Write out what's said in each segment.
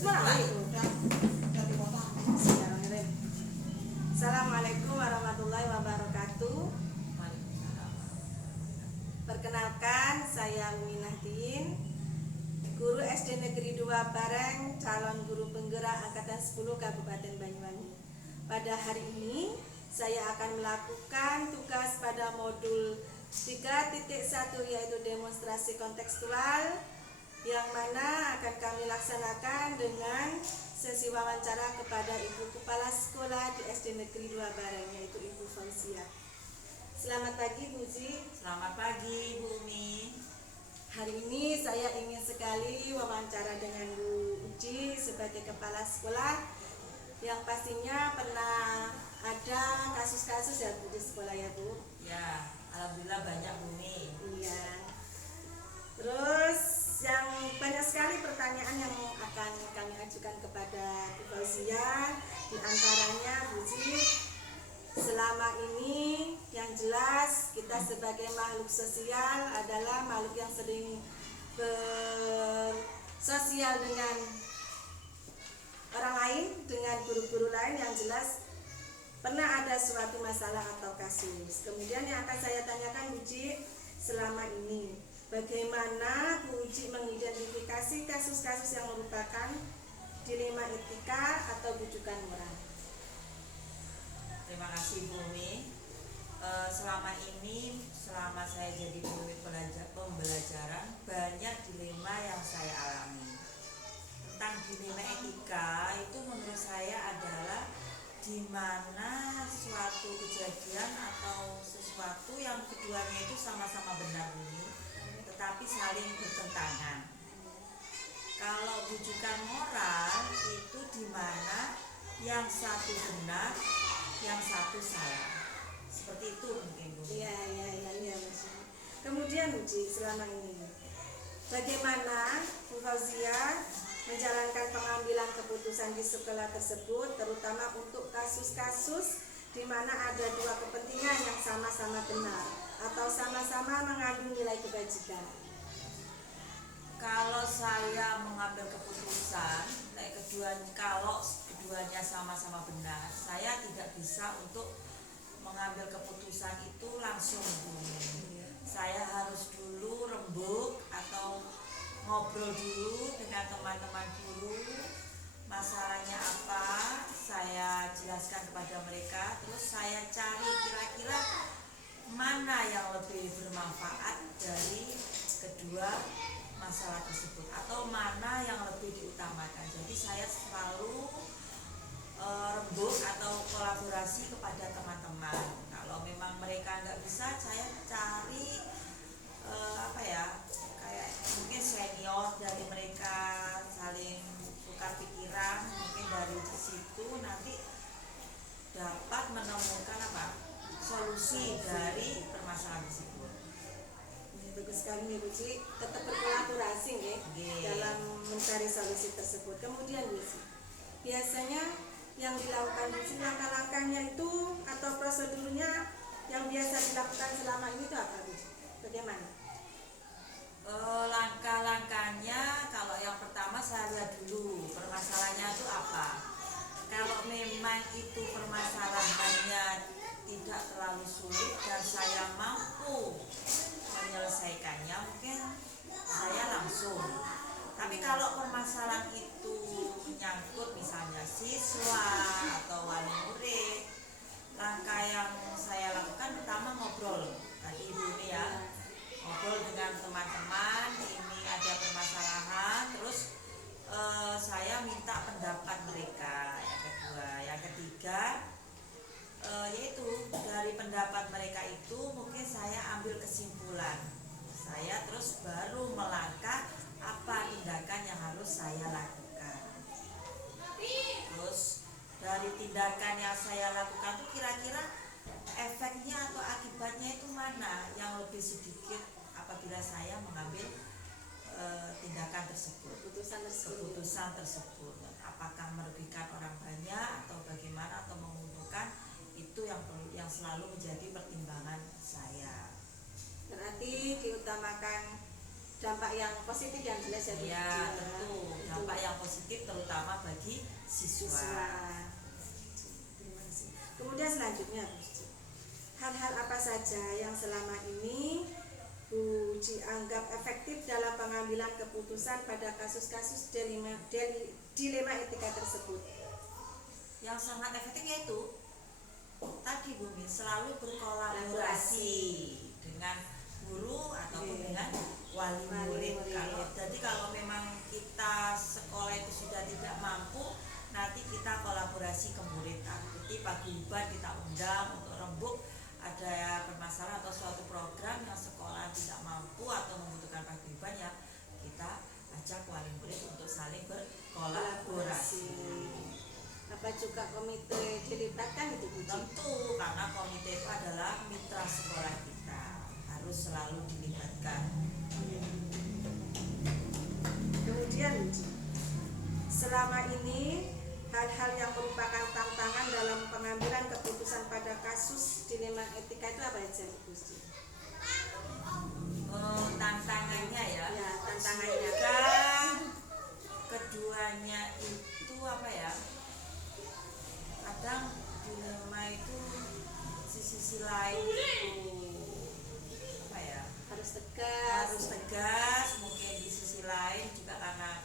Assalamualaikum warahmatullahi wabarakatuh. Perkenalkan, saya Umi Nahdin, guru SD Negeri 2 Bareng, calon guru penggerak Angkatan 10 Kabupaten Banyuwangi. Pada hari ini, saya akan melakukan tugas pada modul 3.1 yaitu demonstrasi kontekstual, yang mana akan kami laksanakan dengan sesi wawancara kepada Ibu Kepala Sekolah di SD Negeri 2 Bareng, yaitu Ibu Fauzia. Selamat pagi Bu Uci. Selamat pagi Bu Umi. Hari ini saya ingin sekali wawancara dengan Bu Uci sebagai Kepala Sekolah, yang pastinya pernah ada kasus-kasus ya Bu di sekolah ya Bu? Ya, alhamdulillah banyak Bu Umi. Iya. Terus yang banyak sekali pertanyaan yang akan kami ajukan kepada Bu Fauzia. Di antaranya Bu Uci, selama ini yang jelas kita sebagai makhluk sosial adalah makhluk yang sering bersosial dengan orang lain, dengan guru-guru lain. Yang jelas pernah ada suatu masalah atau kasus. Kemudian yang akan saya tanyakan Bu Uci, selama ini bagaimana Bu Uci mengidentifikasi kasus-kasus yang merupakan dilema etika atau bujukan moral? Terima kasih Bu Umi. Selama ini, selama saya jadi guru pembelajaran, banyak dilema yang saya alami. Tentang dilema etika itu menurut saya adalah di mana suatu kejadian atau sesuatu yang keduanya itu sama-sama benar ini, tetapi saling bertentangan. Kalau bujukan moral itu di mana yang satu benar, yang satu salah. Seperti itu mungkin Bu. Iya Mas. Kemudian Bu Uci, selama ini bagaimana Bu Fauzia menjalankan pengambilan keputusan di sekolah tersebut, terutama untuk kasus-kasus di mana ada dua kepentingan yang sama-sama benar atau sama-sama mengandung nilai kebajikan? Kalau saya mengambil keputusan, kalau keduanya sama-sama benar, saya tidak bisa untuk mengambil keputusan itu langsung dulu. Saya harus dulu rembuk atau ngobrol dulu dengan teman-teman guru, masalahnya apa, saya jelaskan kepada mereka, terus saya cari kira-kira mana yang lebih bermanfaat dari kedua masalah tersebut atau mana yang lebih diutamakan. Jadi saya selalu rembuk atau kolaborasi kepada teman-teman. Kalau memang mereka nggak bisa, saya cari kayak mungkin senior dari mereka, saling tukar pikiran, mungkin dari situ nanti dapat menemukan solusi dari permasalahan tersebut. Bagus sekali nih Bu Uci, tetap berkolaborasi ya dalam mencari solusi tersebut. Kemudian Bu Uci, biasanya yang dilakukan Bu Uci, langkah-langkahnya itu atau prosedurnya yang biasa dilakukan selama ini itu apa Bu Uci? Bagaimana? Langkah-langkahnya, kalau yang pertama saya lihat dulu permasalahannya itu apa. Kalau memang itu permasalahannya tidak terlalu sulit dan saya mampu menyelesaikannya, mungkin saya langsung. Tapi kalau permasalahan itu menyangkut misalnya siswa atau wali murid, langkah yang saya lakukan pertama ngobrol. Tadi Ibu ini ya, ngobrol dengan teman-teman, ini ada permasalahan, terus saya minta pendapat mereka. Yang kedua, yang ketiga, yaitu dari pendapat mereka itu mungkin saya ambil kesimpulan. Saya terus baru melangkah apa tindakan yang harus saya lakukan. Terus dari tindakan yang saya lakukan itu kira-kira efeknya atau akibatnya itu mana yang lebih sedikit apabila saya mengambil tindakan tersebut, keputusan tersebut. Apakah merugikan orang banyak atau bagaimana atau menguntungkan, itu yang selalu menjadi pertimbangan saya. Berarti diutamakan dampak yang positif yang jelas ya Bu. Ya tentu dampak yang positif positif terutama bagi siswa. siswa. Terima kasih. Kemudian selanjutnya Bu Uci, hal-hal apa saja yang selama ini Bu Uci anggap efektif dalam pengambilan keputusan pada kasus-kasus dilema etika tersebut? Yang sangat efektif yaitu tadi Bumi selalu berkolaborasi dengan guru ataupun dengan wali murid. Kalau memang kita sekolah itu sudah tidak mampu, nanti kita kolaborasi ke murid. Nanti paguyuban kita undang untuk rembuk ada permasalahan atau suatu program yang sekolah tidak mampu atau membutuhkan paguyuban, ya kita ajak wali murid untuk saling berkolaborasi. Apa juga komite dilibatkan itu Bu Uci? Tentu, karena komite itu adalah mitra sekolah kita, harus selalu dilibatkan. Kemudian Bu Uci, selama ini hal-hal yang merupakan tantangan dalam pengambilan keputusan pada kasus dilema etika itu apa aja Bu Uci? Tantangannya ya, tantangannya. Jika keduanya itu apa ya, kadang dilema itu sisi lain itu apa ya, harus tegas, mungkin di sisi lain juga karena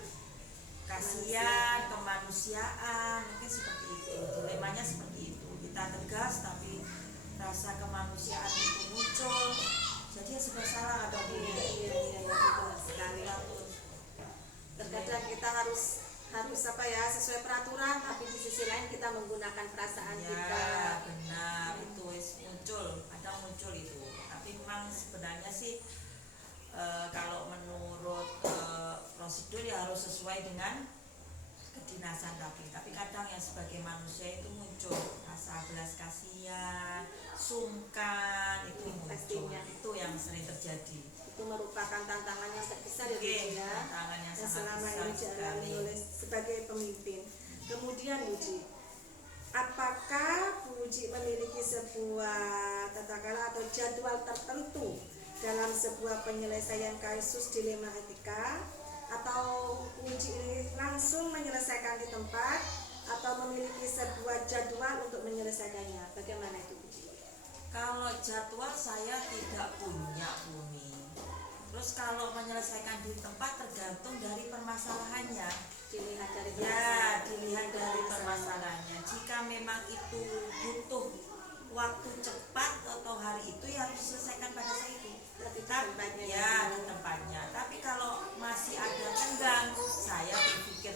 kasihan, kemanusiaan, mungkin seperti itu. Dilemanya seperti itu, kita tegas tapi rasa kemanusiaan itu muncul, jadi ya serba salah ada Bu. Betul sekali. Terkadang kita harus apa ya, sesuai peraturan, tapi di sisi lain kita menggunakan perasaan Ya kita. benar, itu kadang muncul itu. Tapi memang sebenarnya sih kalau menurut prosedur ya harus sesuai dengan kedinasan, tapi kadang yang sebagai manusia itu muncul rasa belas kasihan, sungkan, itu muncul. Pastinya. Itu yang sering terjadi. Itu merupakan tantangan yang terbesar ya Bu Uci, ya, Tantangan yang sangat selama besar ini dialami sekali. oleh sebagai pemimpin. Kemudian Bu Uci, apakah Bu Uci memiliki sebuah tata cara atau jadwal tertentu dalam sebuah penyelesaian kasus dilema etika, atau Bu Uci ini langsung menyelesaikan di tempat atau memiliki sebuah jadwal untuk menyelesaikannya? Bagaimana itu Bu Uci? Kalau jadwal saya tidak punya, Bumi. Terus kalau menyelesaikan di tempat tergantung dari permasalahannya. Dilihat dari Dilihat dari permasalahannya. Jika memang itu butuh waktu cepat atau hari itu, ya harus diselesaikan pada saat itu. Di tempatnya. Di tempatnya. Tapi kalau masih ada tenggang, saya berpikir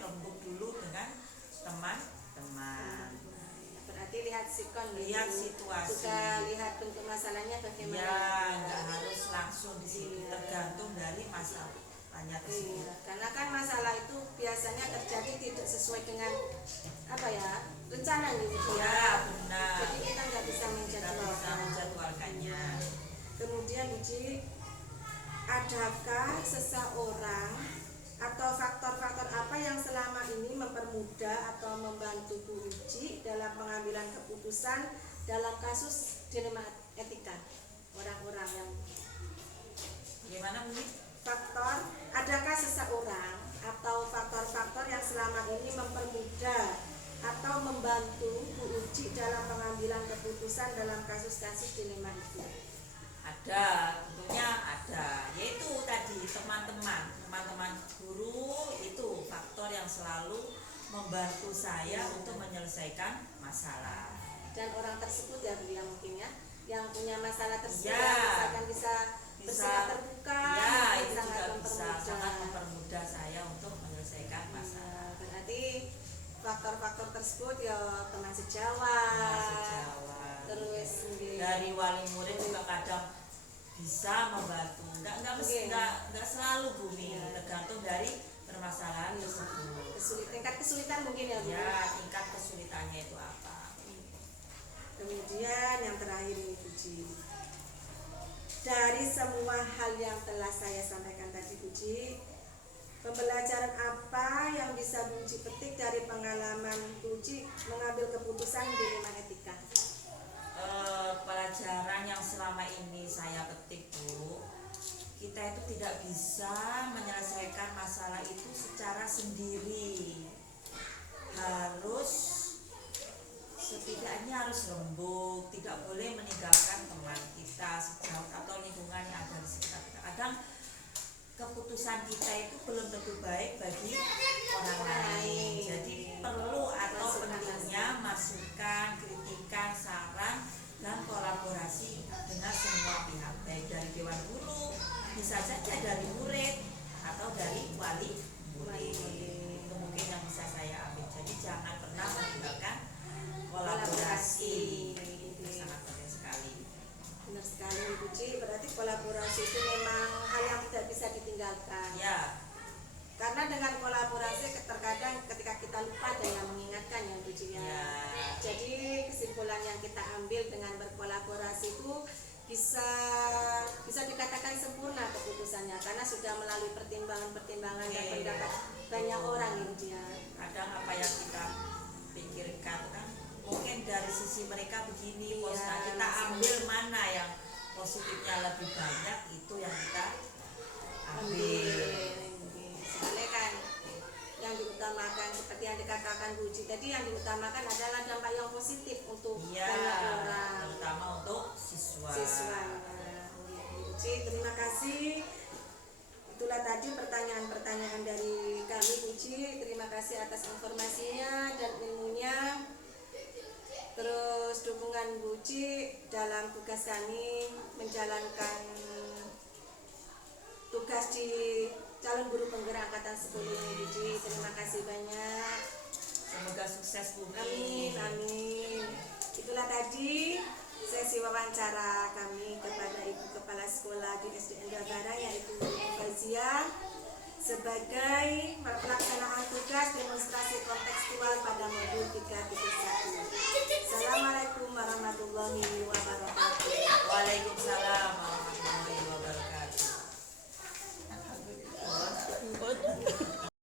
rembuk dulu dengan teman-teman. Berarti lihat Lihat situasi. juga lihat bentuk masalahnya bagaimana. Ya, nggak harus langsung di sini, tergantung dari masalahnya tersebut. Iya, karena kan masalah itu biasanya terjadi tidak sesuai dengan apa ya, rencana gitu ya. Ya, benar. Jadi kita nggak bisa menjadwalkannya. Kemudian Uci, adakah seseorang atau faktor-faktor apa yang selama ini mempermudah atau membantu Bu Uci dalam pengambilan keputusan dalam kasus dilema etika? Orang-orang yang Gimana, Bu? Adakah seseorang atau faktor-faktor yang selama ini mempermudah atau membantu Bu Uci dalam pengambilan keputusan dalam kasus-kasus dilema itu? Ada, tentunya ada. Yaitu tadi teman-teman guru itu faktor yang selalu membantu saya untuk menyelesaikan masalah. Dan orang tersebut ya Bu, yang mungkin ya, yang punya masalah tersebut Ya, misalkan bisa bersifat terbuka, Ya, mungkin itu sangat juga bisa mempermudah. sangat mempermudah saya untuk menyelesaikan masalah. Berarti faktor-faktor tersebut ya teman sejawat, Sejawat. terus Dari wali murid juga kadang bisa membantu. Enggak selalu, Bumi. Tergantung dari permasalahan tersebut. tingkat kesulitan mungkin ya Bu. Ya, tingkat kesulitannya itu apa. Kemudian yang terakhir ini Bu Uci, dari semua hal yang telah saya sampaikan tadi Bu Uci, pembelajaran apa yang bisa Bu Uci petik dari pengalaman Bu Uci mengambil keputusan dilema etika? Pelajaran yang selama ini saya petik, Bu, kita itu tidak bisa menyelesaikan masalah itu secara kita sendiri harus setidaknya harus lembut, tidak boleh meninggalkan teman kita sejauh atau lingkungan yang ada di sekitar kita. Kadang keputusan kita itu belum tentu baik bagi orang lain. Jadi perlu atau pentingnya masukan, kritikan, saran dan kolaborasi dengan semua pihak, baik dari dewan guru, bisa saja dari murid atau dari wali murid. Itu mungkin yang bisa saya ambil. Jadi jangan pernah meninggalkan kolaborasi. Itu sangat penting sekali. Benar sekali Ibu Ci, berarti kolaborasi itu memang hal yang tidak bisa ditinggalkan. Ya, Karena dengan kolaborasi terkadang ketika kita lupa ada yang mengingatkan ya Bu Ci ya. ya. Jadi kesimpulan yang kita ambil dengan berkolaborasi itu bisa dikatakan sempurna keputusannya karena sudah melalui pertimbangan-pertimbangan dan Oke. pendapat banyak orang ya Bu Ci ya. Kadang apa yang kita pikirkan kan mungkin dari sisi mereka begini, Iya, nah kita ambil mana yang positifnya lebih banyak, itu yang kita ambil. Soalnya kan yang diutamakan seperti yang dikatakan Bu Ci tadi, yang diutamakan adalah dampak yang positif untuk Iya, banyak orang, terutama untuk siswa. siswanya. Bu Ci, terima kasih. Itulah tadi pertanyaan-pertanyaan dari kami Bu Ci. Terima kasih atas informasinya dan ilmunya. Terus dukungan Bu Ci dalam tugas kami menjalankan tugas di calon guru penggerak angkatan 10 ini Bu Ci. Terima kasih banyak. Semoga sukses Bu. Amin, amin. Itulah tadi sesi wawancara kami kepada Ibu Kepala Sekolah di SDN Dabara, yaitu Ibu Fazia, sebagai pelaksanaan tugas demonstrasi